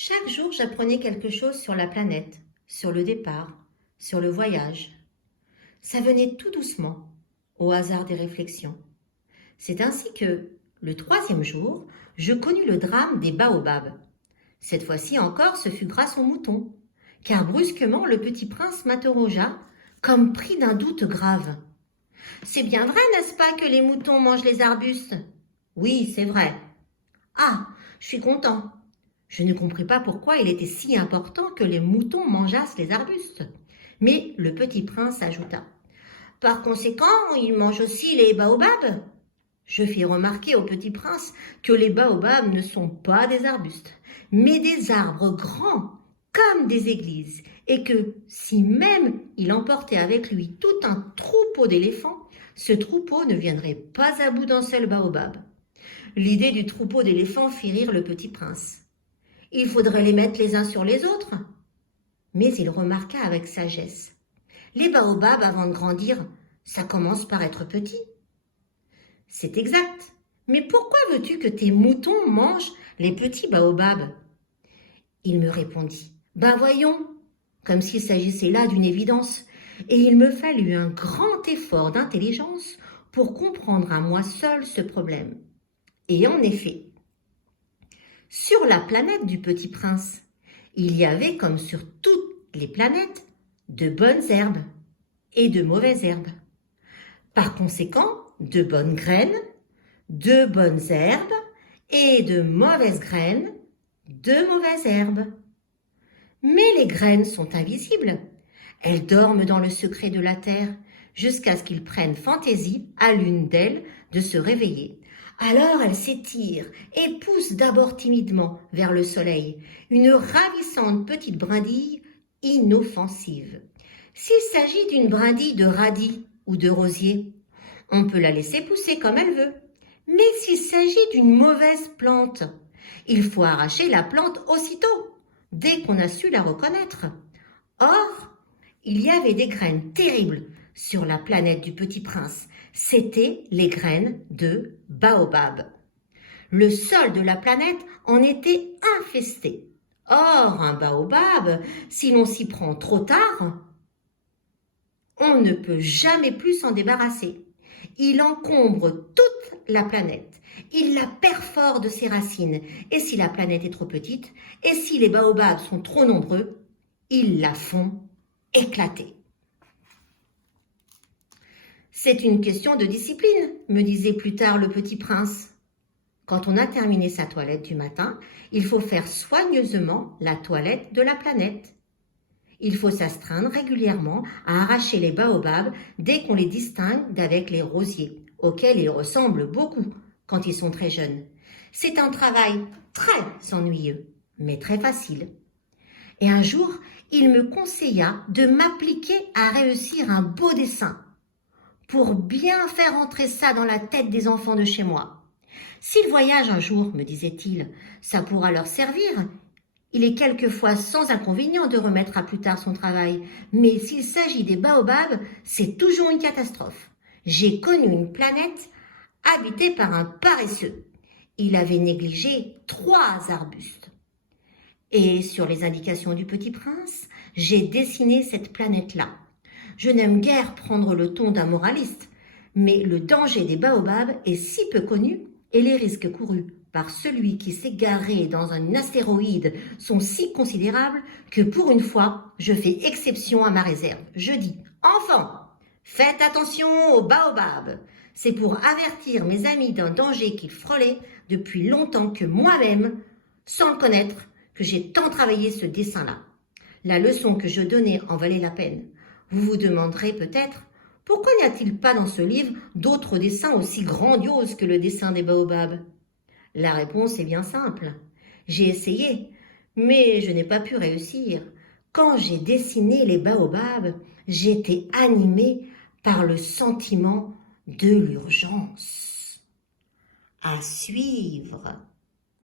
Chaque jour, j'apprenais quelque chose sur la planète, sur le départ, sur le voyage. Ça venait tout doucement, au hasard des réflexions. C'est ainsi que, le troisième jour, je connus le drame des baobabs. Cette fois-ci encore, ce fut grâce au mouton, car brusquement le petit prince m'interrogea, comme pris d'un doute grave. C'est bien vrai, n'est-ce pas, que les moutons mangent les arbustes? Oui, c'est vrai. Ah, je suis content. Je ne compris pas pourquoi il était si important que les moutons mangeassent les arbustes. Mais le petit prince ajouta. Par conséquent, ils mangent aussi les baobabs. Je fis remarquer au petit prince que les baobabs ne sont pas des arbustes, mais des arbres grands, comme des églises, et que si même il emportait avec lui tout un troupeau d'éléphants, ce troupeau ne viendrait pas à bout d'un seul baobab. L'idée du troupeau d'éléphants fit rire le petit prince. Il faudrait les mettre les uns sur les autres. Mais il remarqua avec sagesse. Les baobabs, avant de grandir, ça commence par être petit. C'est exact. Mais pourquoi veux-tu que tes moutons mangent les petits baobabs? Il me répondit. Ben voyons, comme s'il s'agissait là d'une évidence. Et il me fallut un grand effort d'intelligence pour comprendre à moi seul ce problème. Et en effet, sur la planète du Petit Prince, il y avait, comme sur toutes les planètes, de bonnes herbes et de mauvaises herbes. Par conséquent, de bonnes graines, de bonnes herbes et de mauvaises graines, de mauvaises herbes. Mais les graines sont invisibles. Elles dorment dans le secret de la terre jusqu'à ce qu'il prenne fantaisie à l'une d'elles de se réveiller. Alors elle s'étire et pousse d'abord timidement vers le soleil, une ravissante petite brindille inoffensive. S'il s'agit d'une brindille de radis ou de rosier, on peut la laisser pousser comme elle veut. Mais s'il s'agit d'une mauvaise plante, il faut arracher la plante aussitôt, dès qu'on a su la reconnaître. Or, il y avait des graines terribles sur la planète du Petit Prince. C'étaient les graines de baobab. Le sol de la planète en était infesté. Or, un baobab, si l'on s'y prend trop tard, on ne peut jamais plus s'en débarrasser. Il encombre toute la planète. Il la perfore de ses racines. Et si la planète est trop petite, et si les baobabs sont trop nombreux, ils la font éclater. C'est une question de discipline, me disait plus tard le petit prince. Quand on a terminé sa toilette du matin, il faut faire soigneusement la toilette de la planète. Il faut s'astreindre régulièrement à arracher les baobabs dès qu'on les distingue d'avec les rosiers, auxquels ils ressemblent beaucoup quand ils sont très jeunes. C'est un travail très ennuyeux, mais très facile. Et un jour, il me conseilla de m'appliquer à réussir un beau dessin pour bien faire entrer ça dans la tête des enfants de chez moi. S'ils voyagent un jour, me disait-il, ça pourra leur servir. Il est quelquefois sans inconvénient de remettre à plus tard son travail, mais s'il s'agit des baobabs, c'est toujours une catastrophe. J'ai connu une planète habitée par un paresseux. Il avait négligé 3 arbustes. Et sur les indications du Petit Prince, j'ai dessiné cette planète-là. Je n'aime guère prendre le ton d'un moraliste, mais le danger des baobabs est si peu connu et les risques courus par celui qui s'est garé dans un astéroïde sont si considérables que pour une fois, je fais exception à ma réserve. Je dis, enfants, faites attention aux baobabs. C'est pour avertir mes amis d'un danger qu'ils frôlaient depuis longtemps que moi-même, sans le connaître, que j'ai tant travaillé ce dessin-là. La leçon que je donnais en valait la peine. Vous vous demanderez peut-être, pourquoi n'y a-t-il pas dans ce livre d'autres dessins aussi grandioses que le dessin des baobabs? La réponse est bien simple. J'ai essayé, mais je n'ai pas pu réussir. Quand j'ai dessiné les baobabs, j'étais animée par le sentiment de l'urgence. À suivre.